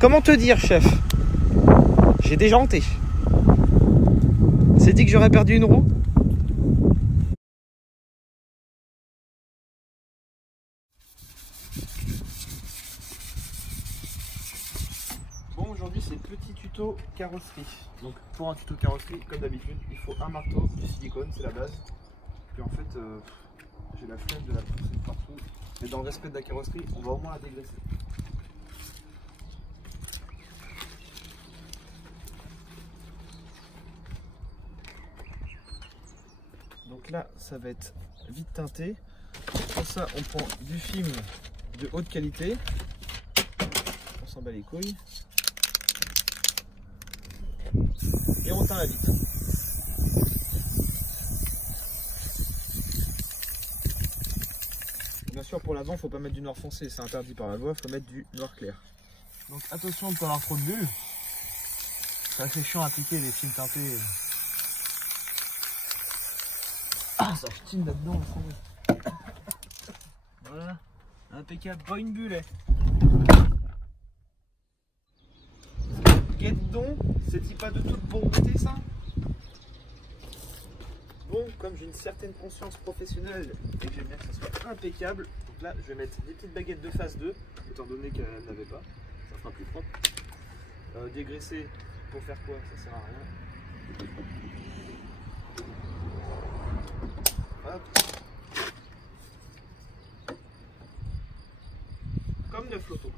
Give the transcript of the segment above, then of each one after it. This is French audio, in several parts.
Comment te dire, chef? J'ai déjanté. C'est dit que j'aurais perdu une roue? Bon, aujourd'hui c'est petit tuto carrosserie. Donc pour un tuto carrosserie, comme d'habitude, il faut un marteau, du silicone, c'est la base. Puis en fait, j'ai la flemme de la pousser partout. Mais dans le respect de la carrosserie, on va au moins la dégraisser. Donc là, ça va être vite teinté. Pour ça, on prend du film de haute qualité. On s'en bat les couilles. Et on teint la vitre. Bien sûr, pour l'avant, il ne faut pas mettre du noir foncé, c'est interdit par la loi, il faut mettre du noir clair. Donc attention de ne pas avoir trop de bulles. C'est assez chiant à appliquer les films teintés. Ah, ça ch'tine là-dedans, voilà, impeccable, pas une bulle. Guette-donc, c'est-il pas de toute bonté ça? Bon, comme j'ai une certaine conscience professionnelle et que j'aime bien que ça soit impeccable, donc là je vais mettre des petites baguettes de phase 2, étant donné qu'elle n'avait pas, ça sera plus propre. Dégraisser, pour faire quoi? Ça sert à rien. Hop. Comme 9 lotos.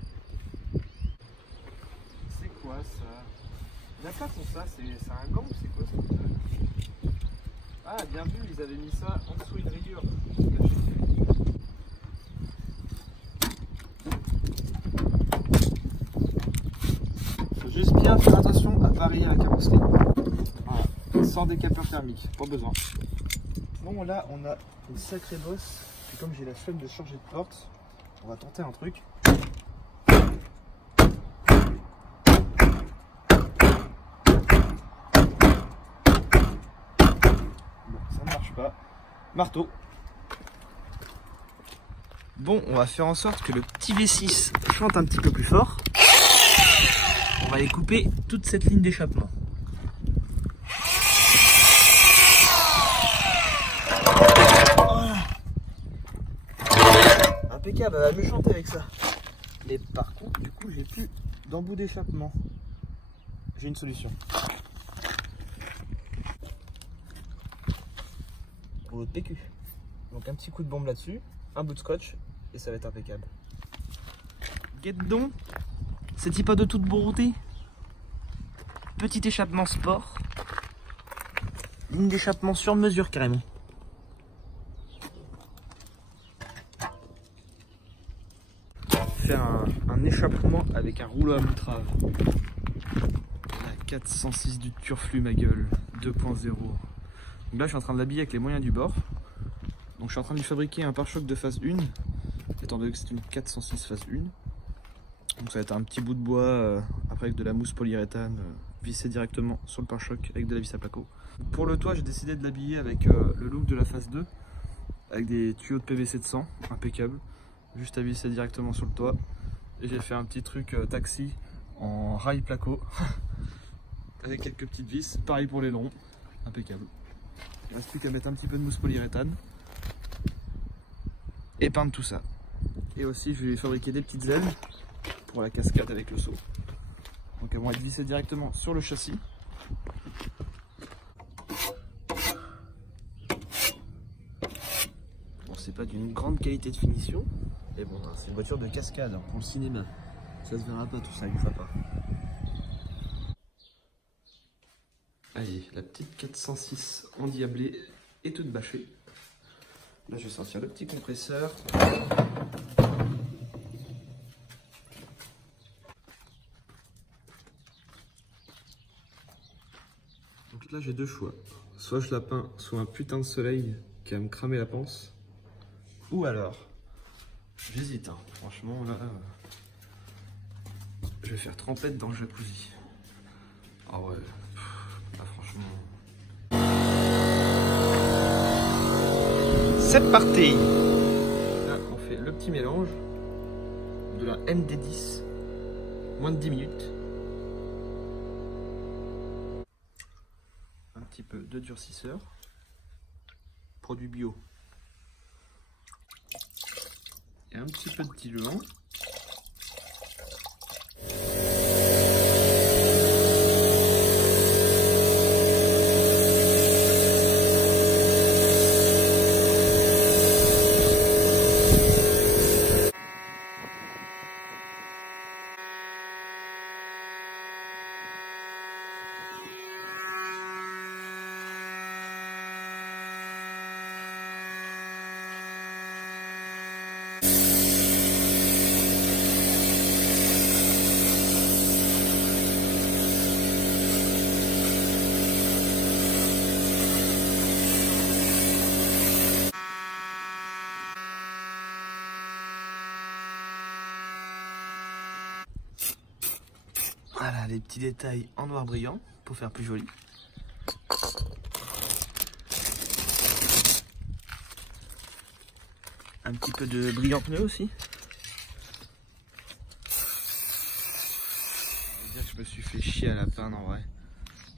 C'est quoi ça? Il n'y a pas pour ça, c'est un gant ou c'est quoi ça? Ah, bien vu, ils avaient mis ça en dessous une rayure. Faut juste bien faire attention à varier la carrosserie. Voilà, sans décapeur thermique, pas besoin. Bon, là on a une sacrée bosse. Et comme j'ai la flemme de changer de porte, on va tenter un truc. Marteau. Bon, on va faire en sorte que le petit V6 chante un petit peu plus fort. On va aller couper toute cette ligne d'échappement. Impeccable, elle va mieux chanter avec ça. Mais par contre, du coup, j'ai plus d'embout d'échappement. J'ai une solution. Rouleau de PQ. Donc un petit coup de bombe là-dessus, un bout de scotch et ça va être impeccable. Guette-donc, c'est-il pas de toute beauté? Petit échappement sport. Ligne d'échappement sur mesure carrément. Faire un échappement avec un rouleau à moutrave. La 406 du Turflu ma gueule 2.0. Donc là je suis en train de l'habiller avec les moyens du bord. Donc je suis en train de lui fabriquer un pare-choc de phase 1, étant donné que c'est une 406 phase 1. Donc ça va être un petit bout de bois, après avec de la mousse polyuréthane, vissé directement sur le pare-choc avec de la vis à placo. Pour le toit, j'ai décidé de l'habiller avec le look de la phase 2, avec des tuyaux de PVC de 100, impeccable, juste à visser directement sur le toit. Et j'ai fait un petit truc taxi en rail placo, avec quelques petites vis, pareil pour les longs, impeccable. Il ne reste plus qu'à mettre un petit peu de mousse polyuréthane et peindre tout ça. Et aussi je vais fabriquer des petites ailes pour la cascade avec le seau. Donc elles vont être vissées directement sur le châssis. Bon, c'est pas d'une grande qualité de finition, mais bon, c'est une voiture de cascade pour le cinéma. Ça se verra pas tout ça, il ne fera pas. Allez, la petite 406 endiablée et toute bâchée. Là, je vais sortir le petit compresseur. Donc là, j'ai deux choix. Soit je la peins sous un putain de soleil qui va me cramer la panse. Ou alors, j'hésite, hein. Franchement, là, je vais faire trempette dans le jacuzzi. Ah ouais, là, franchement... C'est parti! Là, on fait le petit mélange de la MD10 moins de 10 minutes. Un petit peu de durcisseur. Produit bio. Et un petit peu de diluant. Voilà les petits détails en noir brillant pour faire plus joli. Un petit peu de brillant pneu aussi. On va dire que je me suis fait chier à la peindre en vrai.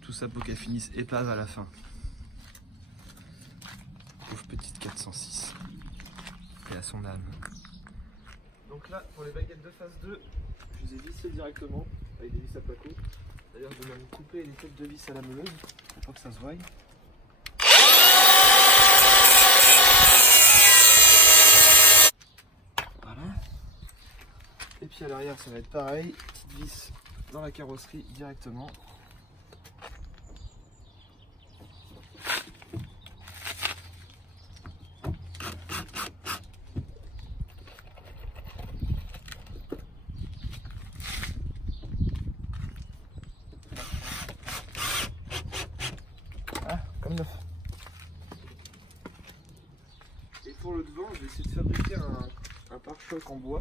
Tout ça pour qu'elle finisse épave à la fin. Pauvre petite 406. Et à son âme. Donc là, pour les baguettes de phase 2, je les ai vissées directement avec des vis à placo. D'ailleurs, je vais même couper les têtes de vis à la meuleuse pour pas que ça se voie. Voilà. Et puis à l'arrière, ça va être pareil. Petite vis dans la carrosserie directement. Comme neuf. Et pour le devant, je vais essayer de fabriquer un pare-choc en bois.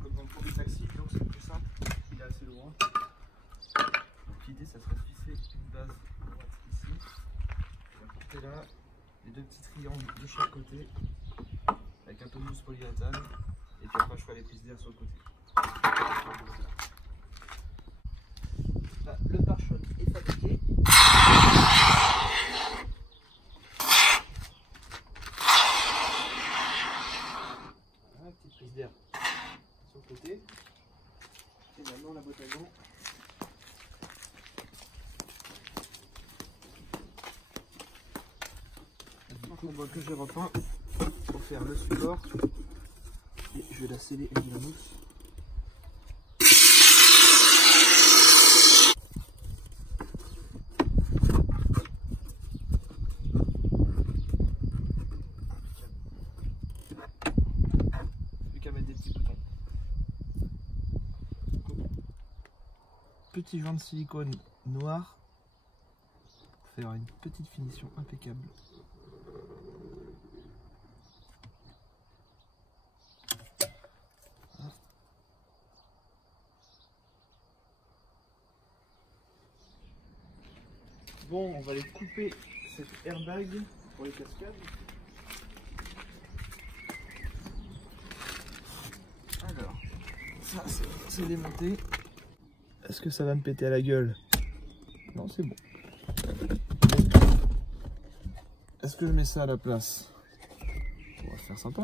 Comme dans le premier taxi, donc c'est plus simple. Il est assez loin. Donc l'idée, ça serait de visser une base droite ici. On va couper là les deux petits triangles de chaque côté. Avec un peu de mousse polyuréthane. Et puis après, je ferai les prises d'air sur le côté. Là, le pare-choc est fabriqué. Prise d'air sur le côté et maintenant la boîte à gants. Le bois que j'ai repeint pour faire le support et je vais la sceller avec de la mousse. Petit joint de silicone noir pour faire une petite finition impeccable. Bon, on va aller couper cet airbag pour les cascades. Alors, ça c'est démonté. Est-ce que ça va me péter à la gueule? Non, c'est bon. Est-ce que je mets ça à la place? On va faire sympa.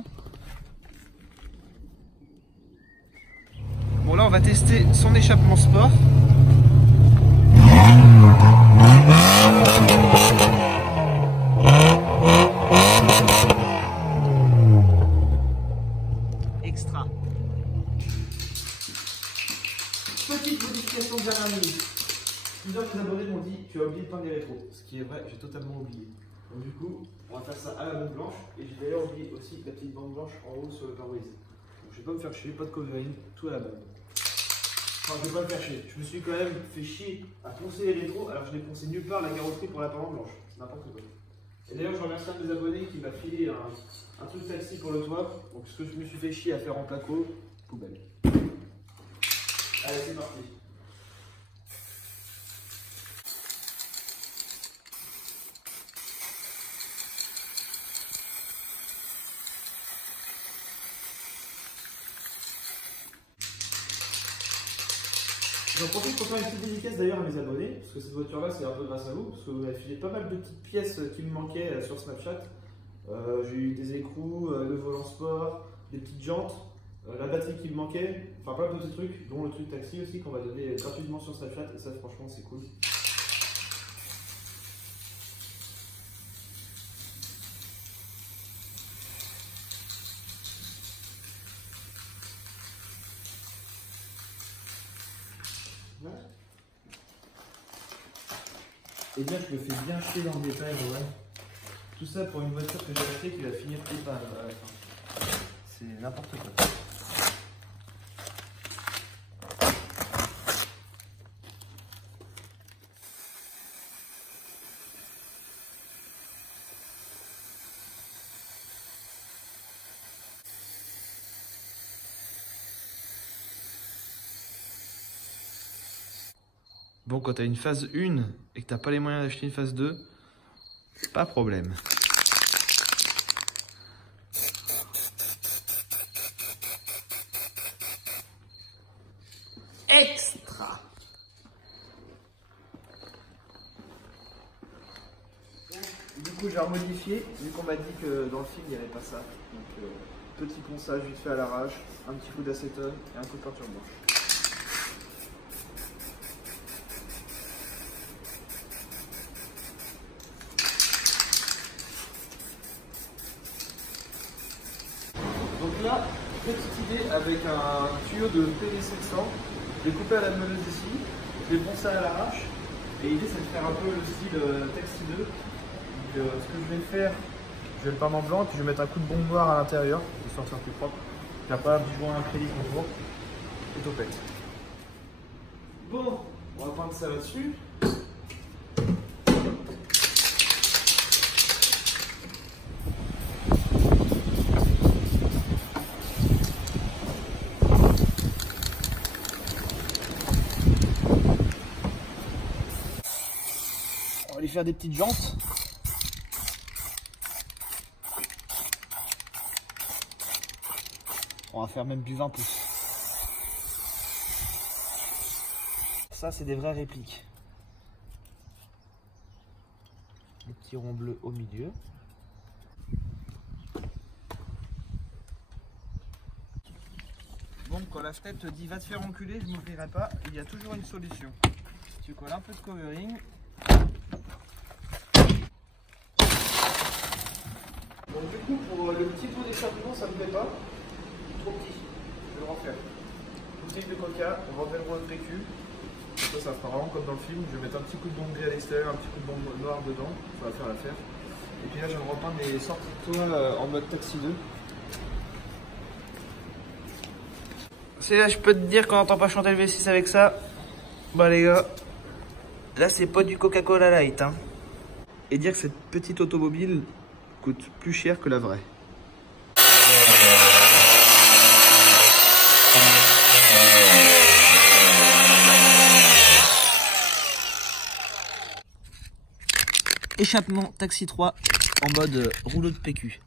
Bon, là, on va tester son échappement sport. Extra. Petite modification de dernière minute. Plusieurs de mes abonnés m'ont dit tu as oublié de peindre les rétros. Ce qui est vrai, j'ai totalement oublié. Donc du coup, on va faire ça à la bande blanche. Et j'ai d'ailleurs oublié aussi la petite bande blanche en haut sur le pare-brise. Donc je vais pas me faire chier, pas de covering, tout à la bande. Enfin, je vais pas me faire chier. Je me suis quand même fait chier à poncer les rétros alors que je n'ai poncé nulle part la carrosserie pour la peindre en blanche. N'importe quoi. Et d'ailleurs, je remercie un de mes abonnés qui m'a filé un truc taxi pour le toit. Donc ce que je me suis fait chier à faire en placo, poubelle. Allez, c'est parti. J'en profite pour faire une petite dédicace d'ailleurs à mes abonnés, parce que cette voiture-là, c'est un peu grâce à vous, parce que vous m'avez filé pas mal de petites pièces qui me manquaient sur Snapchat. J'ai eu des écrous, le volant sport, des petites jantes, la batterie qui me manquait, enfin pas mal de petits trucs, dont le truc taxi aussi qu'on va donner gratuitement sur Snapchat, et ça franchement c'est cool. Et bien je me fais bien chier dans le détail, ouais. Tout ça pour une voiture que j'ai achetée qui va finir épave à la fin. C'est n'importe quoi. Bon, quand tu as une phase 1 et que tu n'as pas les moyens d'acheter une phase 2, pas de problème. Extra! Du coup, j'ai remodifié, vu qu'on m'a dit que dans le film, il n'y avait pas ça. Donc, petit ponçage vite fait à l'arrache, un petit coup d'acétone et un coup de peinture blanche. Donc là, petite idée avec un tuyau de PVC 100, je l'ai coupé à la meuleuse ici, je l'ai poncé à l'arrache, et l'idée c'est de faire un peu le style Taxi 2. Donc ce que je vais faire, je vais le peindre en blanc, puis je vais mettre un coup de bombe noir à l'intérieur, pour sortir plus propre. J'ai pas un petit joint acrylique autour, et topette. Bon, on va peindre ça là-dessus. On va lui faire des petites jantes. On va faire même du 20 pouces. Ça, c'est des vraies répliques. Des petits ronds bleus au milieu. Bon, quand la fenêtre te dit va te faire enculer, je n'ouvrirai pas, il y a toujours une solution. Tu colles un peu de covering. Donc du coup, pour le petit trou d'échappement, ça ne me plaît pas. Il est trop petit. Je vais le refaire. Bouteille de coca, on va enlever le rouleau de PQ. Ça fera vraiment comme dans le film. Je vais mettre un petit coup de bombe gris à l'extérieur, un petit coup de bombe noir dedans. Ça va faire l'affaire. Et puis là, je vais me repeindre les sorties de toit en mode Taxi 2. C'est là, je peux te dire qu'on n'entend pas chanter le V6 avec ça. Bah les gars, là c'est pas du Coca-Cola Light, hein. Et dire que cette petite automobile coûte plus cher que la vraie. Échappement Taxi 3 en mode rouleau de PQ.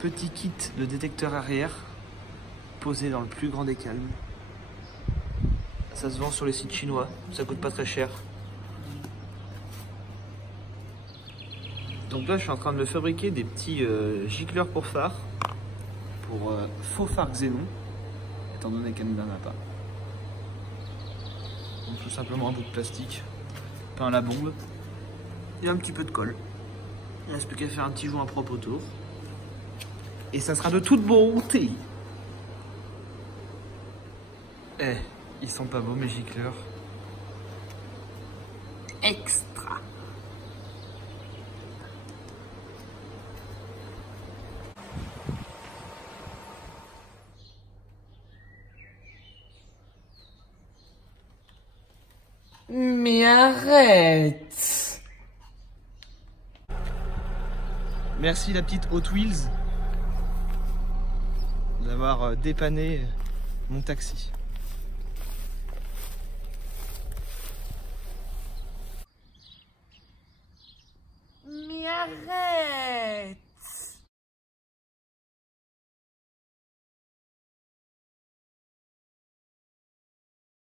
Petit kit de détecteur arrière posé dans le plus grand des calmes. Ça se vend sur les sites chinois, ça coûte pas très cher. Donc là je suis en train de me fabriquer des petits gicleurs pour phare, pour faux phare xénon, étant donné qu'elle n'en a pas. Donc tout simplement un bout de plastique, peint à la bombe et un petit peu de colle. Il ne reste plus qu'à faire un petit joint propre autour. Et ça sera de toute beauté. Eh, Ils sont pas beaux mes gicleurs. Extra. Mais arrête! Merci la petite Hot Wheels d'avoir dépanné mon taxi.